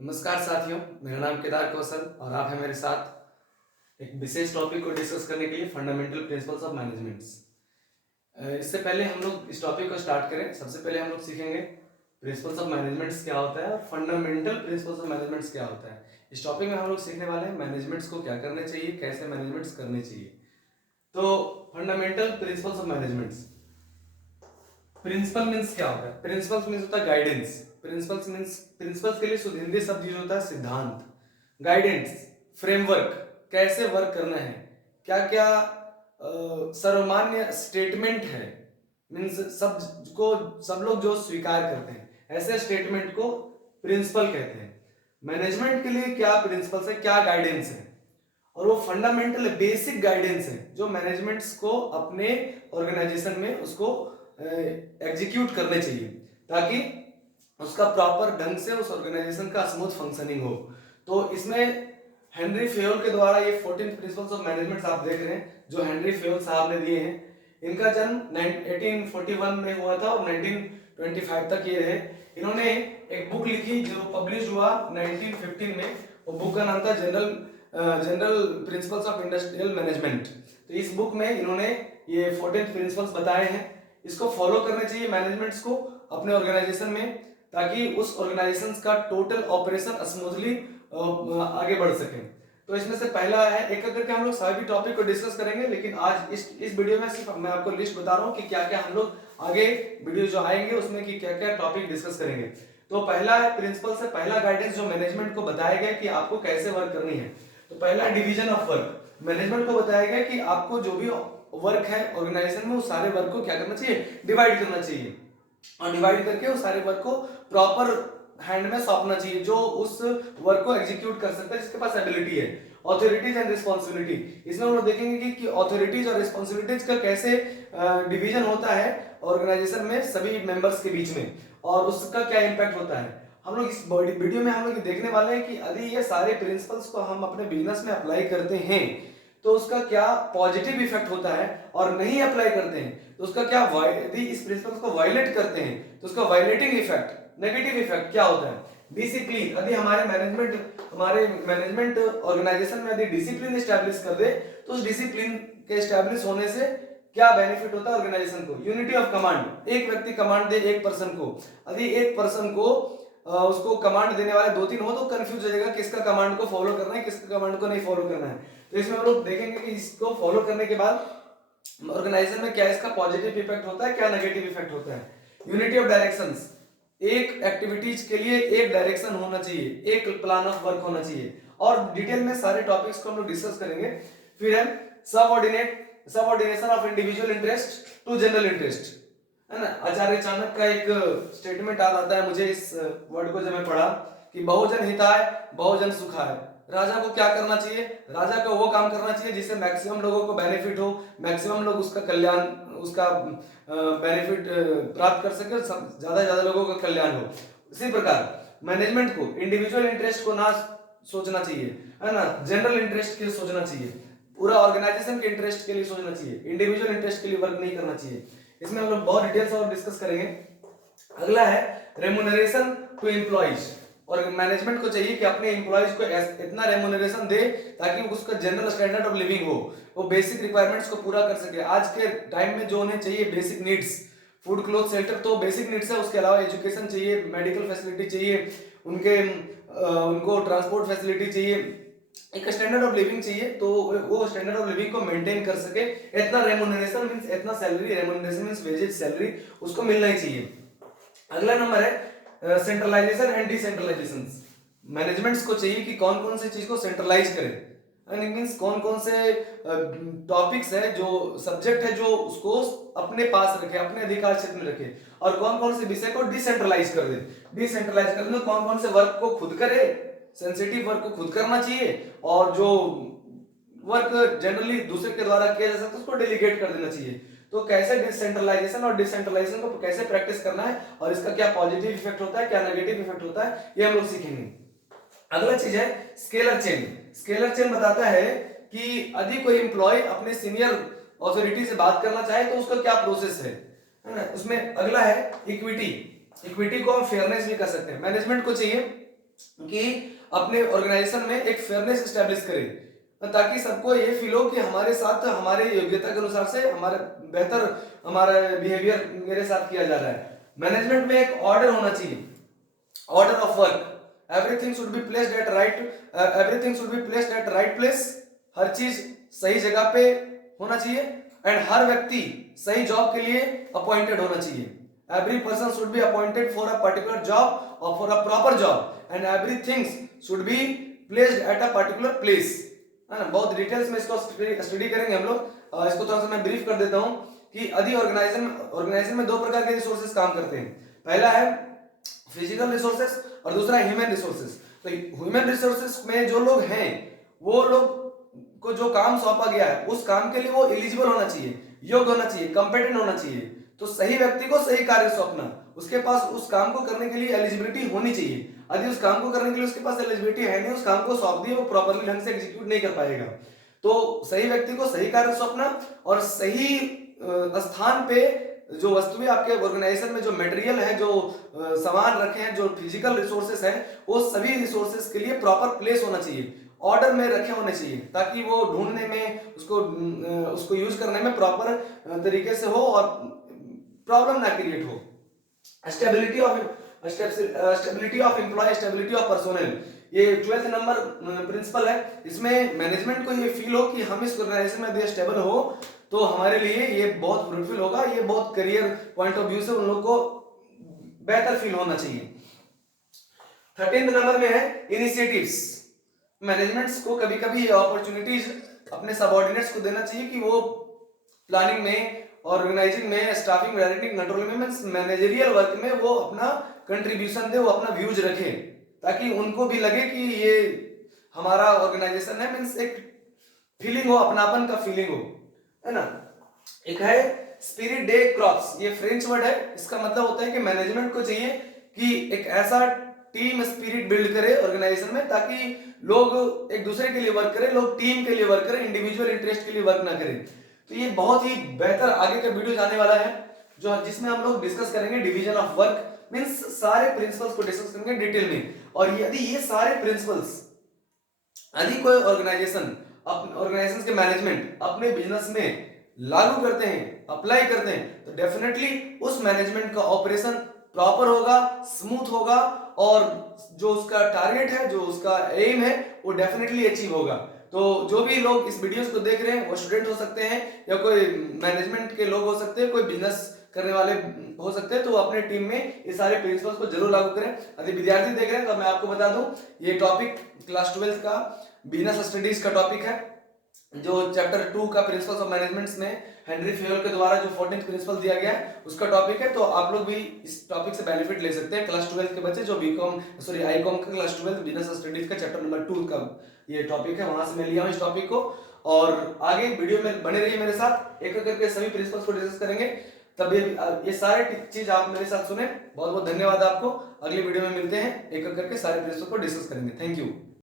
नमस्कार साथियों, मेरा नाम केदार कौशल और आप हैं मेरे साथ एक विशेष टॉपिक को डिस्कस करने के लिए फंडामेंटल प्रिंसिपल्स ऑफ मैनेजमेंट्स। इससे पहले हम लोग इस टॉपिक को स्टार्ट करें, सबसे पहले हम लोग सीखेंगे प्रिंसिपल्स ऑफ मैनेजमेंट्स क्या होता है और फंडामेंटल प्रिंसिपल्स ऑफ मैनेजमेंट्स क्या होता है। इस टॉपिक में हम लोग सीखने वाले हैं मैनेजमेंट्स को क्या करने चाहिए, कैसे मैनेजमेंट्स करने चाहिए। तो fundamental principles of managements, principle means क्या होता है? प्रिंसिपल्स मीन्स होता है गाइडेंस। प्रिंसिपल्स के लिए शुद्ध हिंदी शब्द यूज होता है सिद्धांत, गाइडेंस, फ्रेमवर्क, कैसे वर्क करना है, क्या क्या सर्वमान्य स्टेटमेंट है, मीन्स सब लोग जो स्वीकार करते हैं ऐसे स्टेटमेंट को प्रिंसिपल कहते हैं। मैनेजमेंट के लिए क्या प्रिंसिपल्स है, क्या गाइडेंस है, और वो फंडामेंटल बेसिक गाइडेंस है जो मैनेजमेंट्स को अपने ऑर्गेनाइजेशन में उसको एग्जीक्यूट करने चाहिए ताकि उसका प्रॉपर ढंग से उस ऑर्गेनाइजेशन का स्मूथ फंक्शनिंग हो। तो इसमें हेनरी फेयोल के द्वारा ये 14 प्रिंसिपल्स ऑफ मैनेजमेंट आप देख रहे हैं जो हेनरी फेयोल साहब ने दिए हैं। इनका जन्म 1841 में हुआ था और 1925 तक ये रहे। इन्होंने एक बुक लिखी जो पब्लिश हुआ 1915 में। वो बुक का नाम था general principles of industrial management. तो इस बुक में इन्होंने ये 14 प्रिंसिपल्स बताए हैं। इसको फॉलो करने चाहिए मैनेजमेंट्स को अपने ऑर्गेनाइजेशन में ताकि उस ऑर्गेनाइजेशन का टोटल ऑपरेशन स्मूथली आगे बढ़ सके। तो इसमें से पहला है, एक एक करके हम लोग सभी टॉपिक को डिस्कस करेंगे, लेकिन आज इस वीडियो में सिर्फ मैं आपको लिस्ट बता रहा हूँ कि क्या क्या हम लोग आगे वीडियो जो आएंगे उसमें कि क्या क्या टॉपिक डिस्कस करेंगे। तो पहला प्रिंसिपल से पहला गाइडेंस जो मैनेजमेंट को बताया गया कि आपको कैसे वर्क करनी है। तो पहला डिवीजन ऑफ वर्क, मैनेजमेंट को बताया गया कि आपको जो भी वर्क है ऑर्गेनाइजेशन में उस सारे वर्क को क्या करना चाहिए, डिवाइड करना चाहिए और डिवाइड करके उस सारे वर्क को प्रॉपर हैंड में सौंपना चाहिए जो उस वर्क को एग्जीक्यूट कर सकता है, जिसके पास एबिलिटी है। ऑथोरिटीज एंड रिस्पॉन्सिबिलिटी, इसमें हम लोग देखेंगे कि ऑथोरिटीज और रिस्पॉन्सिबिलिटीज का कैसे डिवीजन होता है ऑर्गेनाइजेशन में सभी मेंबर्स के बीच में और उसका क्या इंपैक्ट होता है। हम लोग इस वीडियो में हम लोग देखने वाले हैं कि यदि ये सारे प्रिंसिपल्स को हम अपने बिजनेस में अप्लाई करते हैं तो उसका क्या पॉजिटिव इफेक्ट होता है, और नहीं अप्लाई करते हैं तो उसका क्या, यदि इस प्रिंसिपल्स को वायलेट करते हैं तो उसका वायलेटिंग इफेक्ट, नेगेटिव इफेक्ट क्या होता है। डिसिप्लिन, यदि हमारे मैनेजमेंट ऑर्गेनाइजेशन में यदि डिसिप्लिन एस्टैब्लिश कर दे तो उस डिसिप्लिन के एस्टैब्लिश होने से क्या बेनिफिट होता है ऑर्गेनाइजेशन को। यूनिटी ऑफ कमांड, एक व्यक्ति कमांड दे एक पर्सन को, यदि एक पर्सन को उसको कमांड देने वाले दो तीन हो तो कंफ्यूज हो जाएगा किसका कमांड को फॉलो करना है किसका कमांड को नहीं फॉलो करना है। तो इसमें हम लोग देखेंगे कि इसको फॉलो करने के बाद ऑर्गेनाइजेशन में क्या इसका पॉजिटिव इफेक्ट होता है, क्या नेगेटिव इफेक्ट होता है। यूनिटी ऑफ डायरेक्शंस, एक एक्टिविटीज के लिए एक डायरेक्शन होना चाहिए, एक प्लान ऑफ वर्क होना चाहिए, और डिटेल में सारे टॉपिक्स को हम लोग डिस्कस करेंगे। फिर है subordination of individual interest to general interest, है ना। आचार्य चाणक्य का एक स्टेटमेंट याद आता है मुझे इस वर्ड को जब मैं पढ़ा कि बहुजन हिताय बहुजन सुखाय। राजा को क्या करना चाहिए, राजा को वो काम करना चाहिए जिससे मैक्सिमम लोगों को बेनिफिट हो, मैक्सिमम लोग उसका कल्याण, उसका बेनिफिट प्राप्त कर सके, ज्यादा ज्यादा लोगों का कल्याण हो। इसी प्रकार मैनेजमेंट को इंडिविजुअल इंटरेस्ट को ना सोचना चाहिए, है ना, जनरल इंटरेस्ट के लिए सोचना चाहिए, पूरा ऑर्गेनाइजेशन के इंटरेस्ट के लिए सोचना चाहिए, इंडिविजुअल इंटरेस्ट के लिए वर्क नहीं करना चाहिए। इसमें हम लोग बहुत डिटेल्स और डिस्कस करेंगे। अगला है रेमुनरेशन टू एम्प्लॉइज, और मैनेजमेंट को चाहिए कि अपने एम्प्लॉइज को इतना रेमुनरेशन दे ताकि उसका जनरल स्टैंडर्ड ऑफ लिविंग हो, वो बेसिक रिक्वायरमेंट्स को पूरा कर सके। आज के टाइम में जो उन्हें चाहिए basic needs, food cloth shelter तो बेसिक नीड्स है, उसके अलावा एजुकेशन चाहिए, मेडिकल फैसिलिटी चाहिए, उनको ट्रांसपोर्ट फैसिलिटी चाहिए, एक स्टैंडर्ड ऑफ लिविंग चाहिए। तो वो स्टैंडर्ड ऑफ लिविंग को मेंटेन कर सके, इतना रेमुनरेशन मींस इतना salary, remuneration means wages salary उसको मिलना ही चाहिए। अगला नंबर है सेंट्रलाइजेशन एंड डिसेंट्रलाइजेशन। मैनेजमेंट्स को चाहिए कि कौन कौन सी चीज को सेंट्रलाइज करे, मींस कौन कौन से टॉपिक्स है, जो सब्जेक्ट है जो उसको अपने पास रखे, अपने अधिकार क्षेत्र में रखे, और कौन कौन से विषय को डिसेंट्रलाइज कर दे। डिसेंट्रलाइज करने में कौन कौन से वर्क को खुद करे, सेंसिटिव वर्क को खुद करना चाहिए, और जो वर्क जनरली दूसरे के द्वारा किया जा सकता है उसको डेलीगेट कर देना चाहिए। तो कैसे डिसेंट्रलाइजेशन और डिसेंट्रलाइजेशन को कैसे प्रैक्टिस करना है और इसका क्या पॉजिटिव इफेक्ट होता है, क्या नेगेटिव इफेक्ट होता है, ये हम लोग सीखेंगे। अगला चीज है स्केलर चेन। स्केलर चेन बताता है कि यदि कोई एम्प्लॉय अपने सीनियर अथॉरिटी से बात करना चाहे तो उसका क्या प्रोसेस है ना। उसमें अगला है इक्विटी। इक्विटी को हम फेयरनेस भी कर सकते हैं। मैनेजमेंट को चाहिए कि अपने ऑर्गेनाइजेशन में एक फेयरनेस स्टैब्लिश करे, ताकि सबको ये फील हो कि हमारे साथ हमारे योग्यता के अनुसार से हमारा बेहतर हमारा बिहेवियर मेरे साथ किया जा रहा है। मैनेजमेंट में एक ऑर्डर होना चाहिए, order of work, everything should be placed at right, everything should be placed at right place, हर चीज सही जगह पे होना चाहिए, एंड हर व्यक्ति सही जॉब के लिए अपॉइंटेड होना चाहिए। Every person should be appointed for a particular job और for a proper job, and everything should be placed at a particular place, है ना। बहुत डिटेल्स में इसको स्टडी करेंगे हम लोग। इसको थोड़ा सा मैं ब्रीफ कर देता हूं कि अधि ऑर्गेनाइजेशन में दो प्रकार के रिसोर्सेज काम करते हैं। पहला है फिजिकल रिसोर्सेज और दूसरा ह्यूमन रिसोर्सेज। तो ह्यूमन रिसोर्सेज में जो लोग हैं, वो लोग को जो काम सौंपा गया है उस काम के लिए वो एलिजिबल होना चाहिए, योग्य होना चाहिए, कंपेटेंट होना चाहिए। तो सही व्यक्ति को सही कार्य सौंपना, उसके पास उस काम को करने के लिए एलिजिबिलिटी होनी चाहिए। यदि उस काम को करने के लिए उसके पास एलिजिबिलिटी है नहीं, उस काम को सौंप दिए, वो प्रॉपर्ली ढंग से एग्जीक्यूट नहीं कर पाएगा। तो सही व्यक्ति को सही कार्य सौंपना और सही स्थान पे जो वस्तुएं आपके ऑर्गेनाइजेशन में जो मटेरियल है, जो सामान रखे हैं, जो फिजिकल रिसोर्सेस हैं, वो सभी रिसोर्सेस के लिए प्रॉपर प्लेस होना चाहिए, ऑर्डर में रखे होने चाहिए, ताकि वो ढूंढने में उसको यूज करने में प्रॉपर तरीके से हो और प्रॉब्लम ना क्रिएट हो। Stability of employ, stability of personnel, ये 12th नंबर प्रिंसिपल है। इसमें मैनेजमेंट को ये फील हो कि हम इस ऑर्गेनाइजेशन में यदि स्टेबल हो तो हमारे लिए ये बहुत फ्रूटफुल होगा, ये बहुत करियर पॉइंट ऑफ व्यू से उन लोग को बेहतर फील होना चाहिए। 13th नंबर में है इनिशिएटिव्स। मैनेजमेंट्स को कभी कभी अपॉर्चुनिटीज अपने सबऑर्डिनेट्स को देना चाहिए कि वो प्लानिंग में, ऑर्गेनाइजिंग में, स्टाफिंग, डायरेक्टिंग, कंट्रोलिंग में, मैनेजरियल वर्क में वो अपना कंट्रीब्यूशन दे, वो अपना व्यूज रखे, ताकि उनको भी लगे कि ये हमारा ऑर्गेनाइजेशन है, मींस एक फीलिंग हो, अपनापन का फीलिंग हो, है ना। एक है स्पिरिट डे क्रॉप्स, ये फ्रेंच वर्ड है। इसका मतलब होता है कि मैनेजमेंट को चाहिए कि एक ऐसा टीम स्पिरिट बिल्ड करे ऑर्गेनाइजेशन में, ताकि लोग एक दूसरे के लिए वर्क करें, लोग टीम के लिए वर्क करें, इंडिविजुअल इंटरेस्ट के लिए वर्क ना करें। तो ये बहुत ही बेहतर आगे का वीडियो जाने वाला है, जो जिसमें हम लोग डिस्कस करेंगे डिवीजन ऑफ वर्क, मींस सारे प्रिंसिपल्स को डिस्कस करेंगे डिटेल में। और यदि ये सारे प्रिंसिपल्स यदि कोई ऑर्गेनाइजेशन के मैनेजमेंट अपने बिजनेस में लागू करते हैं, अप्लाई करते हैं, तो डेफिनेटली उस मैनेजमेंट का ऑपरेशन प्रॉपर होगा, स्मूथ होगा, और जो उसका टारगेट है, जो उसका एम है, वो डेफिनेटली अचीव होगा। तो जो भी लोग इस वीडियोस को देख रहे हैं, वो स्टूडेंट हो सकते हैं या कोई मैनेजमेंट के लोग हो सकते हैं, कोई बिजनेस करने वाले हो सकते हैं, तो वो अपने टीम में ये सारे प्रिंसिपल्स को जरूर लागू करें। यदि विद्यार्थी देख रहे हैं तो मैं आपको बता दूं, ये टॉपिक क्लास 12 का बिजनेस स्टडीज का टॉपिक है, जो चैप्टर 2 का प्रिंसिपल्स ऑफ मैनेजमेंट में हेनरी फेयोल के द्वारा जो 14th प्रिंसिपल दिया गया है उसका टॉपिक है। तो आप लोग भी इस टॉपिक से बेनिफिट ले सकते हैं, क्लास 12 के बच्चे जो आईकॉम का क्लास 12 बिजनेस स्टडीज का चैप्टर नंबर 2 का ये टॉपिक है, वहां से मैं लिया हूं इस टॉपिक को। और आगे वीडियो में बने रहिए मेरे साथ, एक एक करके सभी प्रिंसिपल्स को डिस्कस करेंगे। तब ये सारे चीज आप मेरे साथ सुने। बहुत बहुत धन्यवाद आपको। अगली वीडियो में मिलते हैं, एक एक करके सारे प्रिंसिपल को डिस्कस करेंगे। Thank you.